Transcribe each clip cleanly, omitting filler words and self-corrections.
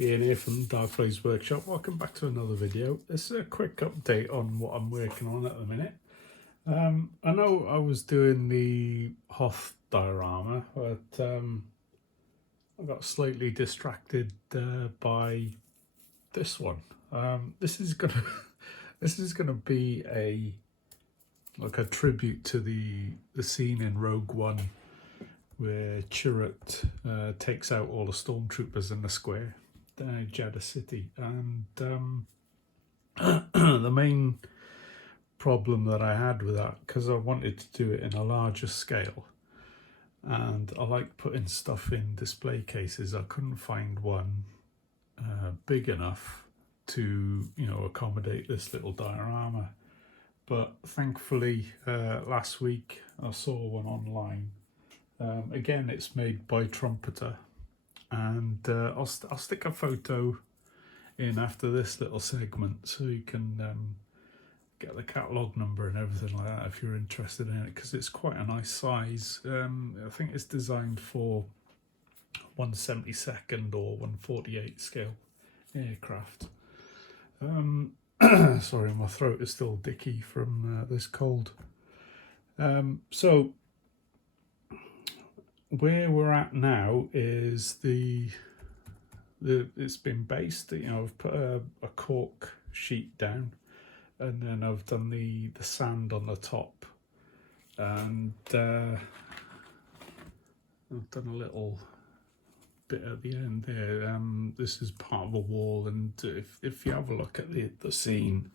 Ian here from dsiplay workshop. Welcome back to another video. This is a quick update on what I'm working on at the minute. I know I was doing the Hoth diorama, but I got slightly distracted by this one. This is gonna be a tribute to the scene in Rogue One where Chirrut takes out all the Stormtroopers in the square, Jeddah City, and the main problem that I had with that, because I wanted to do it in a larger scale, and I like putting stuff in display cases, I couldn't find one big enough to, accommodate this little diorama. But thankfully, last week I saw one online. Again, it's made by Trumpeter, and I'll stick a photo in after this little segment so you can get the catalogue number and everything like that if you're interested in it, because it's quite a nice size. I think it's designed for 1/72 or 1/48 scale aircraft. Sorry, my throat is still dicky from this cold. So where we're at now is it's been based. I've put a cork sheet down, and then I've done the sand on the top, and I've done a little bit at the end there. This is part of a wall, and if you have a look at the scene,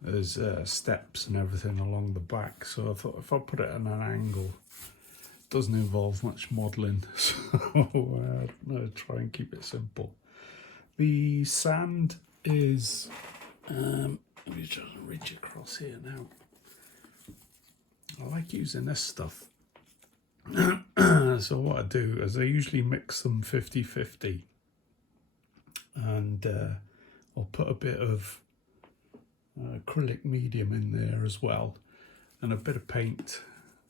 there's steps and everything along the back. So I thought if I put it at an angle, it doesn't involve much modelling, so I'm going to try and keep it simple. The sand is, let me just reach across here now. I like using this stuff. So what I do is I usually mix them 50-50, and I'll put a bit of acrylic medium in there as well, and a bit of paint,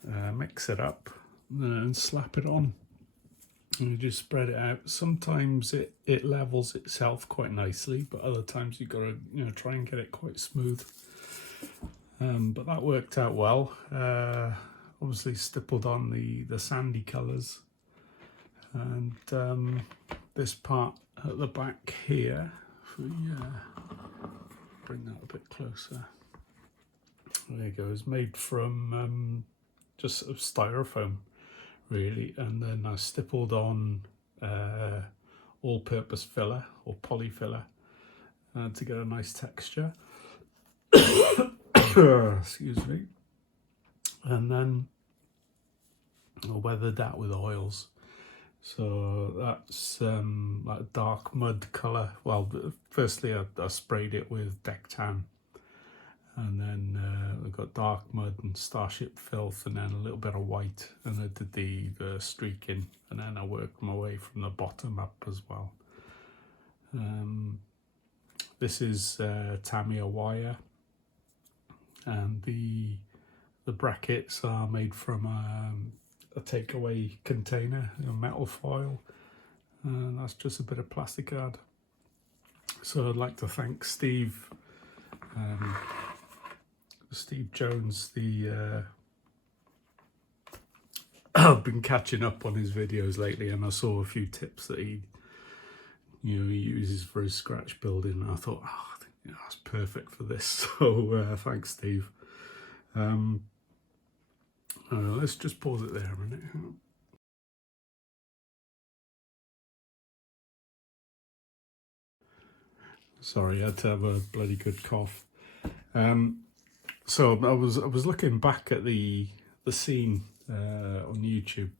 mix it up and slap it on, and you just spread it out. Sometimes it levels itself quite nicely, but other times you've got to try and get it quite smooth. But that worked out well. Obviously stippled on the sandy colours, and this part at the back here, if we bring that a bit closer, there you go, is made from just sort of styrofoam really, and then I stippled on all-purpose filler or poly filler to get a nice texture. Excuse me. And then I weathered that with oils. So that's that dark mud colour. Well, firstly I sprayed it with deck tan, and then I got dark mud and starship filth, and then a little bit of white, and I did the streaking, and then I worked my way from the bottom up as well. This is Tamiya wire, and the brackets are made from a takeaway container, a metal foil, and that's just a bit of plastic card. So I'd like to thank Steve Jones. I've been catching up on his videos lately, and I saw a few tips that he uses for his scratch building, and I thought, I think that's perfect for this. So thanks, Steve. Let's just pause it there a minute. Sorry, I had to have a bloody good cough. So I was looking back at the scene on YouTube,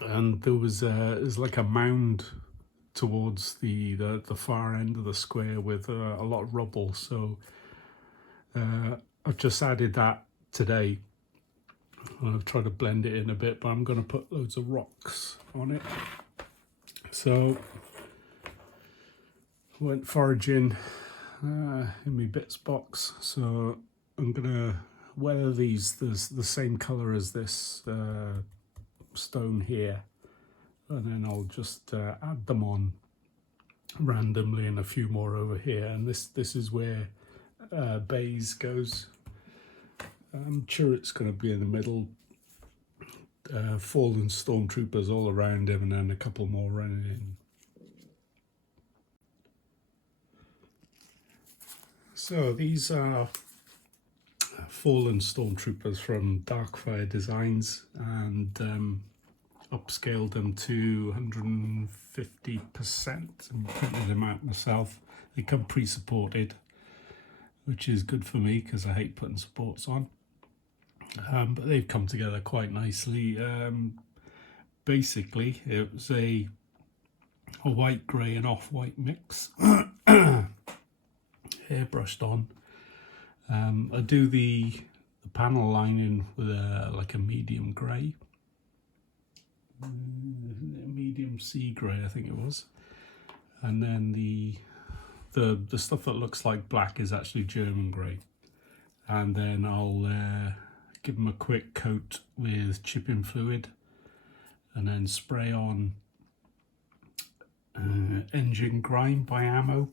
and there was like a mound towards the far end of the square with a lot of rubble. So I've just added that today. I've tried to blend it in a bit, but I'm going to put loads of rocks on it. So I went foraging in my bits box, so I'm going to weather these the same colour as this stone here, and then I'll just add them on randomly, and a few more over here. And this is where Baze goes. Chirrut's going to be in the middle. Fallen Stormtroopers all around him, and then a couple more running in. So these are Fallen Stormtroopers from Darkfire Designs, and upscaled them to 150% and printed them out myself. They come pre-supported, which is good for me because I hate putting supports on. But they've come together quite nicely. Basically, it was a white, grey and off-white mix, airbrushed on. I do the panel lining with like a medium grey, medium sea grey, I think it was, and then the stuff that looks like black is actually German grey, and then I'll give them a quick coat with chipping fluid, and then spray on engine grime by Ammo,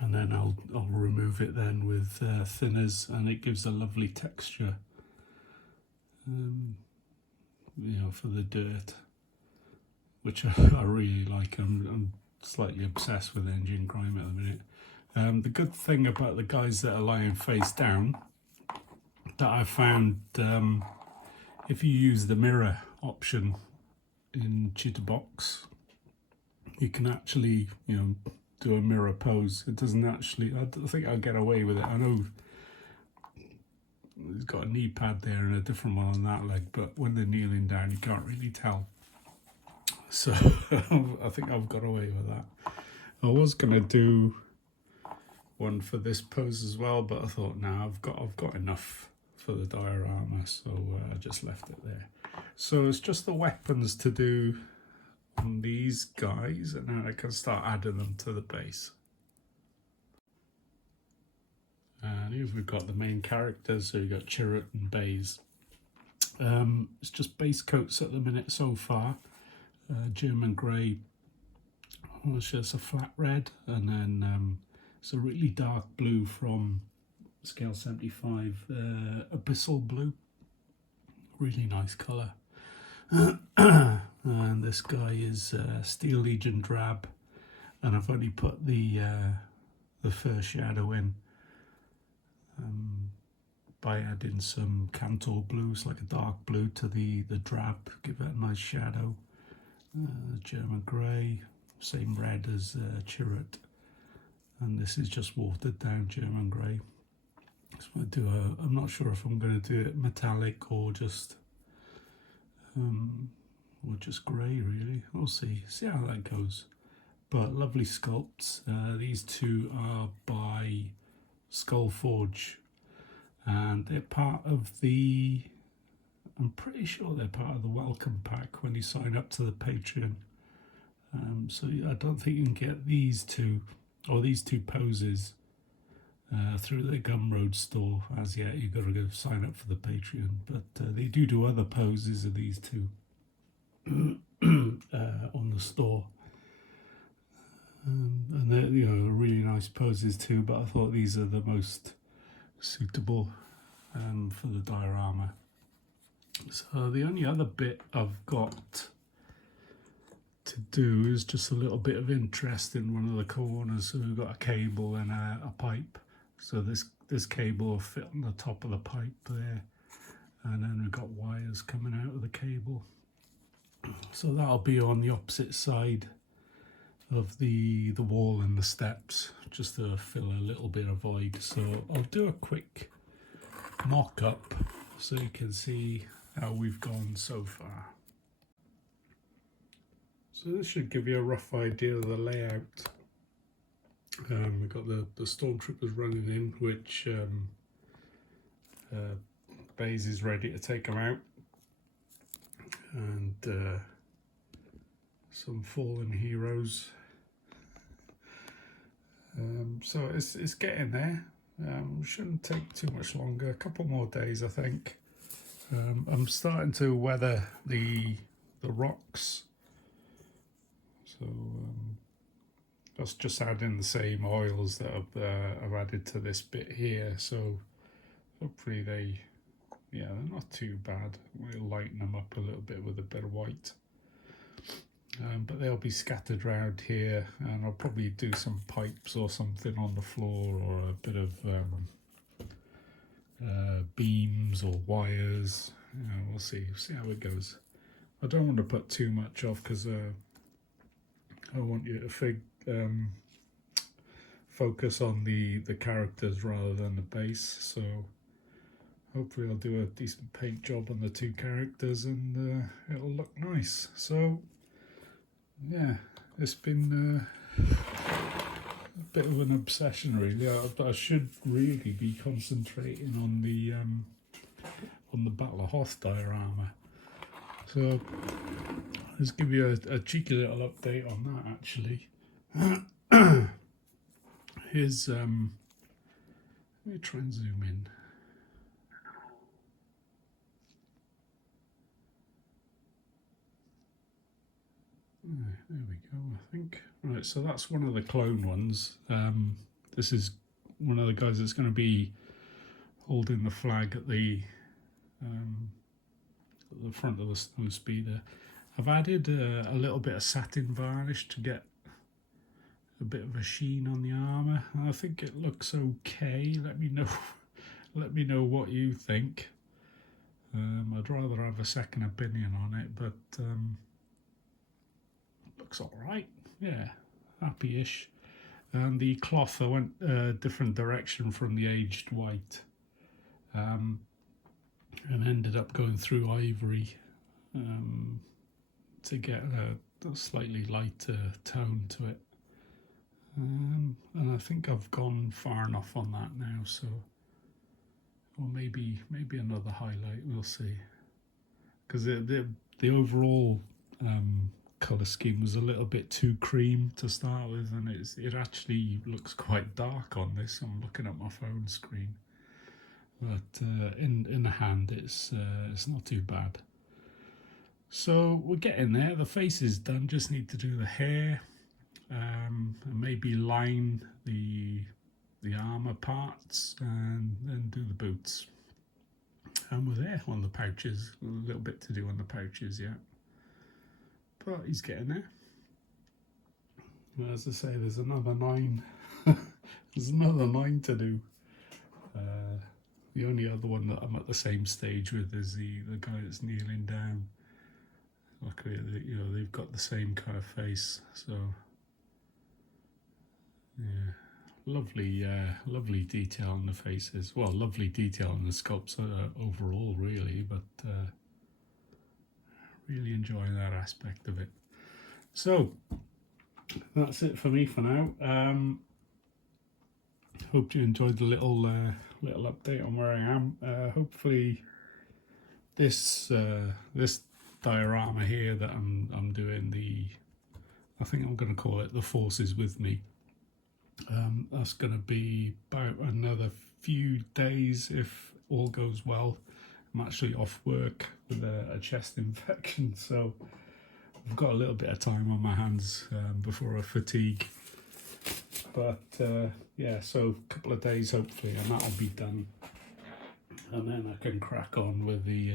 and then I'll remove it then with thinners, and it gives a lovely texture, you know, for the dirt, which I really like. I'm slightly obsessed with engine grime at the minute. The good thing about the guys that are lying face down, that I found, if you use the mirror option in Chitterbox, you can actually, you know, do a mirror pose. It doesn't actually, I think I'll get away with it. I know he's got a knee pad there and a different one on that leg, but when they're kneeling down you can't really tell. So I think I've got away with that. I was gonna do one for this pose as well, but I thought, nah, I've got enough for the diorama, so I just left it there. So it's just the weapons to do on these guys, and then I can start adding them to the base. And here we've got the main characters, so you've got Chirrut and Baze. It's just base coats at the minute so far. German grey, which is a flat red, and then it's a really dark blue from scale 75, abyssal blue, really nice colour. And this guy is Steel Legion drab, and I've only put the fur shadow in by adding some Cantor blues, like a dark blue, to the drab, give it a nice shadow. German grey, same red as Chirrut, and this is just watered down German grey. So I'm going to do I'm not sure if I'm going to do it metallic or just grey, really. We'll see how that goes. But lovely sculpts. These two are by Skullforge, and they're part of the, I'm pretty sure they're part of the welcome pack when you sign up to the Patreon. So I don't think you can get these two, or these two poses, through the Gumroad store as yet. You've got to go sign up for the Patreon, but they do other poses of these two on the store, and they're, you know, really nice poses too, but I thought these are the most suitable for the diorama. So the only other bit I've got to do is just a little bit of interest in one of the corners. So we've got a cable and a pipe. So this cable will fit on the top of the pipe there, and then we've got wires coming out of the cable. So that'll be on the opposite side of the wall and the steps, just to fill a little bit of void. So I'll do a quick mock-up so you can see how we've gone so far. So this should give you a rough idea of the layout. We've got the Stormtroopers running in, which Baze is ready to take them out, and some fallen heroes. So it's getting there. Shouldn't take too much longer, a couple more days I think. I'm starting to weather the rocks, so That's just adding the same oils that I've added to this bit here, so hopefully they're not too bad. We'll lighten them up a little bit with a bit of white. But they'll be scattered around here, and I'll probably do some pipes or something on the floor, or a bit of beams or wires. We'll see how it goes. I don't want to put too much off because I want you to focus on the characters rather than the base. So hopefully I'll do a decent paint job on the two characters, and it'll look nice. So yeah, it's been a bit of an obsession really. I should really be concentrating on the Battle of Hoth diorama. So let's give you a cheeky little update on that actually. Here's let me try and zoom in. There we go, I think. Right, so that's one of the clone ones. This is one of the guys that's going to be holding the flag at the front of the snowspeeder. I've added a little bit of satin varnish to get a bit of a sheen on the armour. I think it looks okay. Let me know what you think. I'd rather have a second opinion on it, but looks all right. Yeah, happy-ish. And the cloth, I went a different direction from the aged white, and ended up going through ivory to get a slightly lighter tone to it. And I think I've gone far enough on that now, so, or maybe another highlight, we'll see. Because the overall colour scheme was a little bit too cream to start with, and it actually looks quite dark on this. I'm looking at my phone screen, but in the hand it's not too bad. So we're getting there. The face is done, just need to do the hair, and maybe line the armour parts, and then do the boots. And we're there on the pouches. A little bit to do on the pouches yet, but he's getting there. As I say, there's another 9. There's another 9 to do. The only other one that I'm at the same stage with is the guy that's kneeling down. Luckily, they've got the same kind of face. So yeah, lovely detail on the faces. Well, lovely detail on the sculpts overall, really, but really enjoying that aspect of it. So that's it for me for now. Hope you enjoyed the little update on where I am. Hopefully this diorama here that I'm doing, I think I'm going to call it The Force Is With Me. That's going to be about another few days if all goes well. I'm actually off work with a chest infection, so I've got a little bit of time on my hands before I fatigue. But yeah, so a couple of days hopefully, and that'll be done. And then I can crack on with the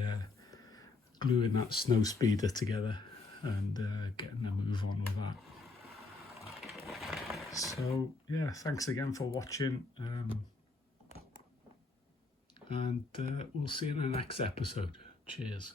gluing that snowspeeder together and getting a move on with that. So yeah, thanks again for watching, and we'll see you in the next episode. Cheers.